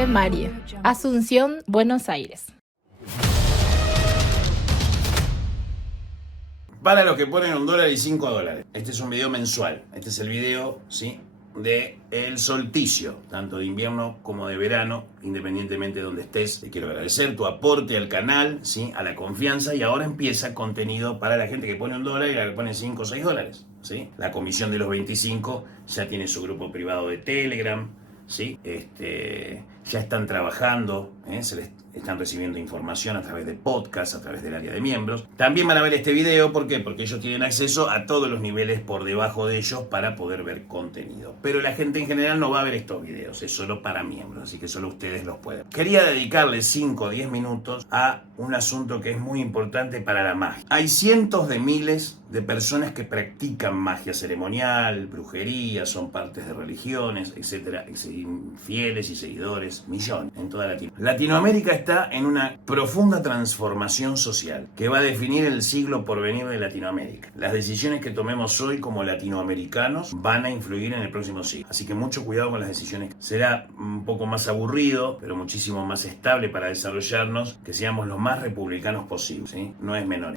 de María, Asunción, Buenos Aires. Para los que ponen $1 y $5. Este es un video mensual. Este es el video, ¿sí?, de el solsticio, tanto de invierno como de verano, independientemente de donde estés. Te quiero agradecer tu aporte al canal, ¿sí?, a la confianza, y ahora empieza contenido para la gente que pone $1 y la que pone $5 o $6, ¿sí? La comisión de los 25 ya tiene su grupo privado de Telegram, ¿sí? Ya están trabajando, se les están recibiendo información a través de podcast, a través del área de miembros. También van a ver este video, ¿por qué? Porque ellos tienen acceso a todos los niveles por debajo de ellos para poder ver contenido. Pero la gente en general no va a ver estos videos, es solo para miembros, así que solo ustedes los pueden. Quería dedicarles 5 o 10 minutos a un asunto que es muy importante para la magia. Hay cientos de miles de personas que practican magia ceremonial, brujería, son partes de religiones, etcétera, fieles y seguidores, millones en toda Latinoamérica. Latinoamérica está en una profunda transformación social que va a definir el siglo por venir de Latinoamérica. Las decisiones que tomemos hoy como latinoamericanos van a influir en el próximo siglo. Así que mucho cuidado con las decisiones. Será un poco más aburrido, pero muchísimo más estable para desarrollarnos, que seamos lo más republicanos posible, ¿sí? No es menor.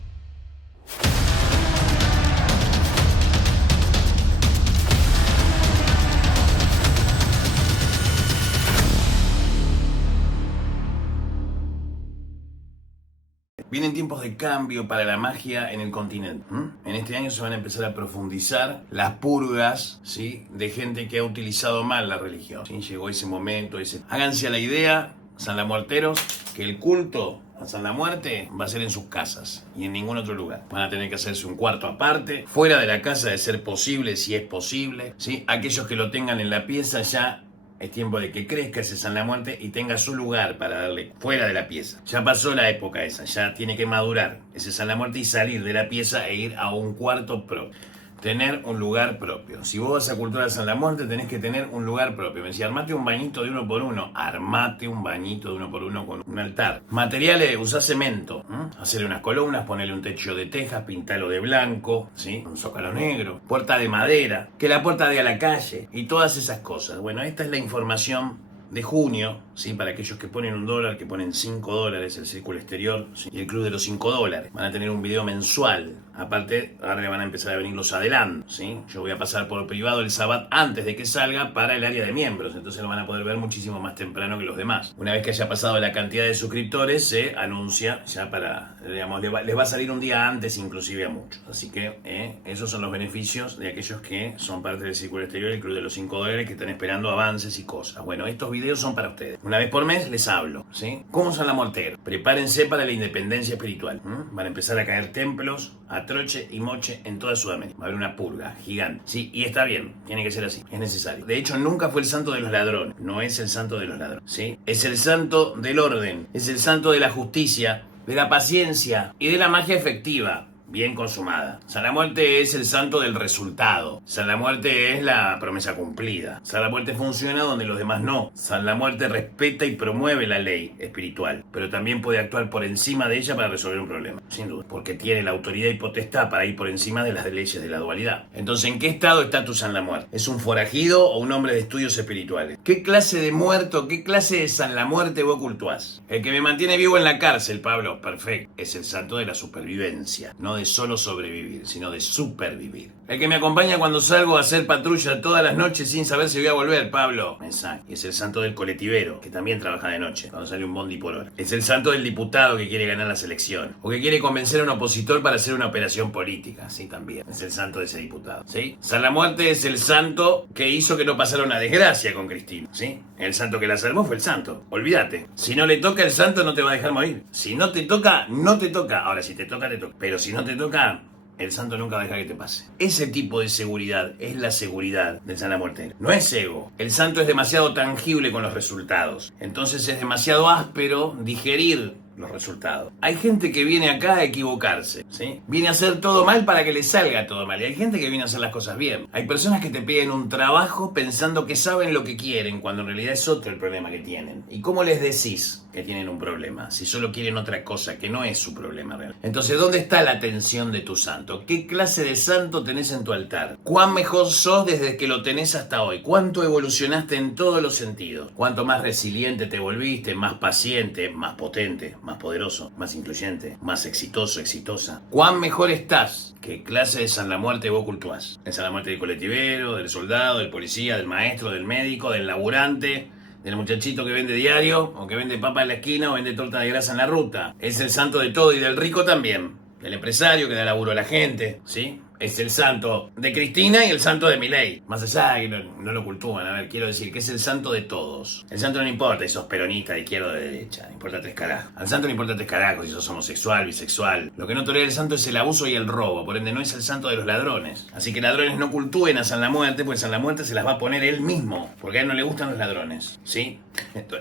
Vienen tiempos de cambio para la magia en el continente. En este año se van a empezar a profundizar las purgas, ¿sí?, de gente que ha utilizado mal la religión, ¿sí? Llegó ese momento, Háganse a la idea, San La Muerteros, que el culto a San La Muerte va a ser en sus casas y en ningún otro lugar. Van a tener que hacerse un cuarto aparte, fuera de la casa de ser posible, si es posible, ¿sí? Aquellos que lo tengan en la pieza ya es tiempo de que crezca ese San La Muerte y tenga su lugar para darle fuera de la pieza. Ya pasó la época esa, ya tiene que madurar ese San La Muerte y salir de la pieza e ir a un cuarto propio. Tener un lugar propio. Si vos vas a Cultura de San La Muerte, tenés que tener un lugar propio. Me decía, armate un bañito de 1x1. Armate un bañito de 1x1 con un altar. Materiales, usá cemento. Hacerle unas columnas, ponerle un techo de tejas, pintalo de blanco, ¿sí? Un zócalo negro. Puerta de madera. Que la puerta dé a la calle. Y todas esas cosas. Bueno, esta es la información de junio, ¿sí?, para aquellos que ponen $1, que ponen $5, el Círculo Exterior, ¿sí?, y el Club de los $5. Van a tener un video mensual. Aparte, ahora le van a empezar a venir los adelantos, ¿sí? Yo voy a pasar por privado el sábado antes de que salga para el área de miembros, entonces lo van a poder ver muchísimo más temprano que los demás. Una vez que haya pasado la cantidad de suscriptores, se anuncia ya para, digamos, les va a salir un día antes inclusive a muchos. Así que esos son los beneficios de aquellos que son parte del Círculo Exterior y el Club de los $5, que están esperando avances y cosas. Bueno, estos videos son para ustedes. Una vez por mes les hablo, ¿sí? ¿Cómo San La Muertero? Prepárense para la independencia espiritual. Van a empezar a caer templos a troche y moche en toda Sudamérica. Va a haber una purga gigante. Sí, y está bien, tiene que ser así, es necesario. De hecho, nunca fue el santo de los ladrones, no es el santo de los ladrones, ¿sí? Es el santo del orden, es el santo de la justicia, de la paciencia y de la magia efectiva, bien consumada. San La Muerte es el santo del resultado. San La Muerte es la promesa cumplida. San La Muerte funciona donde los demás no. San La Muerte respeta y promueve la ley espiritual, pero también puede actuar por encima de ella para resolver un problema, sin duda, porque tiene la autoridad y potestad para ir por encima de las leyes de la dualidad. Entonces, ¿en qué estado está tu San La Muerte? ¿Es un forajido o un hombre de estudios espirituales? ¿Qué clase de muerto, qué clase de San La Muerte vos cultuás? El que me mantiene vivo en la cárcel, Pablo, perfecto. Es el santo de la supervivencia, no de solo sobrevivir, sino de supervivir. El que me acompaña cuando salgo a hacer patrulla todas las noches sin saber si voy a volver, Pablo. Exacto. Es el santo del coletivero, que también trabaja de noche, cuando sale un bondi por hora. Es el santo del diputado que quiere ganar las elecciones, o que quiere convencer a un opositor para hacer una operación política. Sí, también. Es el santo de ese diputado. ¿Sí? San La Muerte es el santo que hizo que no pasara una desgracia con Cristina. ¿Sí? El santo que la salvó fue el santo. Olvídate. Si no le toca el santo, no te va a dejar morir. Si no te toca, no te toca. Ahora, si te toca, te toca. Pero si no te toca, el santo nunca va a dejar que te pase. Ese tipo de seguridad es la seguridad del San La Muerte. No es ego. El santo es demasiado tangible con los resultados. Entonces es demasiado áspero digerir los resultados. Hay gente que viene acá a equivocarse, ¿sí? Viene a hacer todo mal para que le salga todo mal. Y hay gente que viene a hacer las cosas bien. Hay personas que te piden un trabajo pensando que saben lo que quieren, cuando en realidad es otro el problema que tienen. ¿Y cómo les decís que tienen un problema? Si solo quieren otra cosa, que no es su problema real. Entonces, ¿dónde está la atención de tu santo? ¿Qué clase de santo tenés en tu altar? ¿Cuán mejor sos desde que lo tenés hasta hoy? ¿Cuánto evolucionaste en todos los sentidos? ¿Cuánto más resiliente te volviste? ¿Más paciente? ¿Más potente? ¿Más poderoso? ¿Más influyente? ¿Más exitoso? ¿Exitosa? ¿Cuán mejor estás? ¿Qué clase de San la Muerte vos cultuás? ¿Es San la Muerte del colectivero, del soldado, del policía, del maestro, del médico, del laburante, del muchachito que vende diario, o que vende papa en la esquina, o vende torta de grasa en la ruta? Es el santo de todo y del rico también. Del empresario que da laburo a la gente, ¿sí? Es el santo de Cristina y el santo de Milei. Más allá de que no lo cultúan, a ver, quiero decir que es el santo de todos. El santo no importa si sos peronista, de izquierda o de derecha, no importa tres carajos. Al santo no importa tres carajos si sos homosexual, bisexual. Lo que no tolera el santo es el abuso y el robo, por ende no es el santo de los ladrones. Así que ladrones no cultúen a San la Muerte, porque San la Muerte se las va a poner él mismo, porque a él no le gustan los ladrones, ¿sí?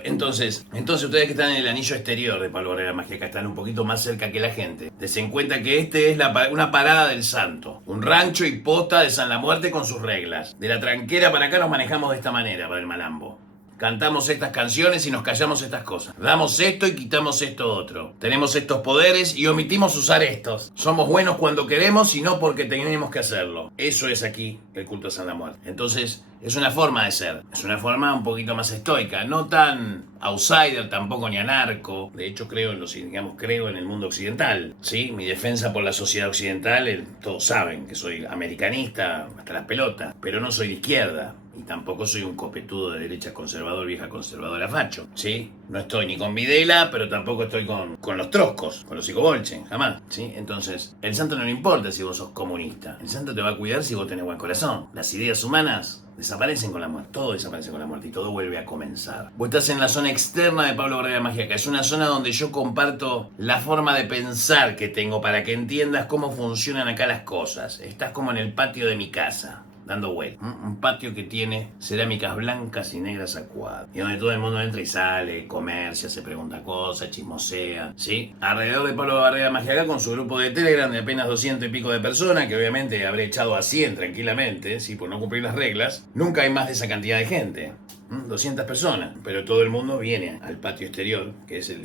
Entonces ustedes que están en el anillo exterior de Pablo Barrera Mágica, están un poquito más cerca que la gente, den cuenta que este es una parada del santo. Un rancho y posta de San la Muerte con sus reglas. De la tranquera para acá nos manejamos de esta manera para el malambo. Cantamos estas canciones y nos callamos estas cosas. Damos esto y quitamos esto otro. Tenemos estos poderes y omitimos usar estos. Somos buenos cuando queremos y no porque tenemos que hacerlo. Eso es aquí el culto a San la Muerte. Entonces, es una forma de ser. Es una forma un poquito más estoica. No tan outsider, tampoco ni anarco. De hecho, creo en el mundo occidental. ¿Sí? Mi defensa por la sociedad occidental, todos saben que soy americanista hasta las pelotas. Pero no soy de izquierda. Y tampoco soy un copetudo de derecha conservador, vieja conservadora facho, ¿sí? No estoy ni con Videla, pero tampoco estoy con los troscos, con los psicobolchen, jamás, ¿sí? Entonces, el santo no le importa si vos sos comunista. El santo te va a cuidar si vos tenés buen corazón. Las ideas humanas desaparecen con la muerte. Todo desaparece con la muerte y todo vuelve a comenzar. Vos estás en la zona externa de Pablo Barrera Mágica. Es una zona donde yo comparto la forma de pensar que tengo para que entiendas cómo funcionan acá las cosas. Estás como en el patio de mi casa, dando vueltas. Un patio que tiene cerámicas blancas y negras acuadas. Y donde todo el mundo entra y sale, comercia, se pregunta cosas, chismosea, ¿sí? Alrededor de Pablo Barrera Mágica con su grupo de Telegram de apenas 200 y pico de personas, que obviamente habré echado a 100 tranquilamente, ¿sí? Por no cumplir las reglas. Nunca hay más de esa cantidad de gente. 200 personas, pero todo el mundo viene al patio exterior, que es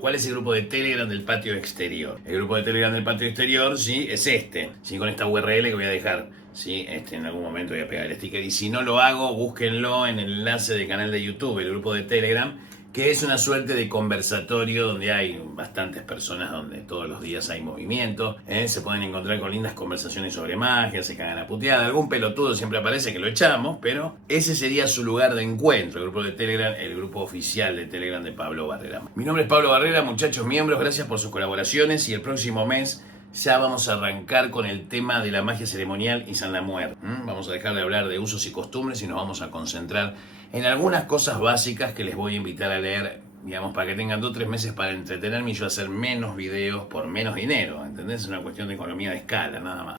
¿cuál es el grupo de Telegram del patio exterior? El grupo de Telegram del patio exterior, sí, es sí, con esta URL que voy a dejar, sí, en algún momento voy a pegar el sticker, y si no lo hago, búsquenlo en el enlace del canal de YouTube, el grupo de Telegram, que es una suerte de conversatorio donde hay bastantes personas, donde todos los días hay movimiento, se pueden encontrar con lindas conversaciones sobre magia, se cagan a puteada, algún pelotudo siempre aparece que lo echamos, pero ese sería su lugar de encuentro, el grupo de Telegram, el grupo oficial de Telegram de Pablo Barrera. Mi nombre es Pablo Barrera, muchachos miembros, gracias por sus colaboraciones, y el próximo mes ya vamos a arrancar con el tema de la magia ceremonial y San la Muerte. Vamos a dejar de hablar de usos y costumbres y nos vamos a concentrar en algunas cosas básicas que les voy a invitar a leer, digamos, para que tengan 2 o 3 meses para entretenerme y yo hacer menos videos por menos dinero, ¿entendés? Es una cuestión de economía de escala, nada más.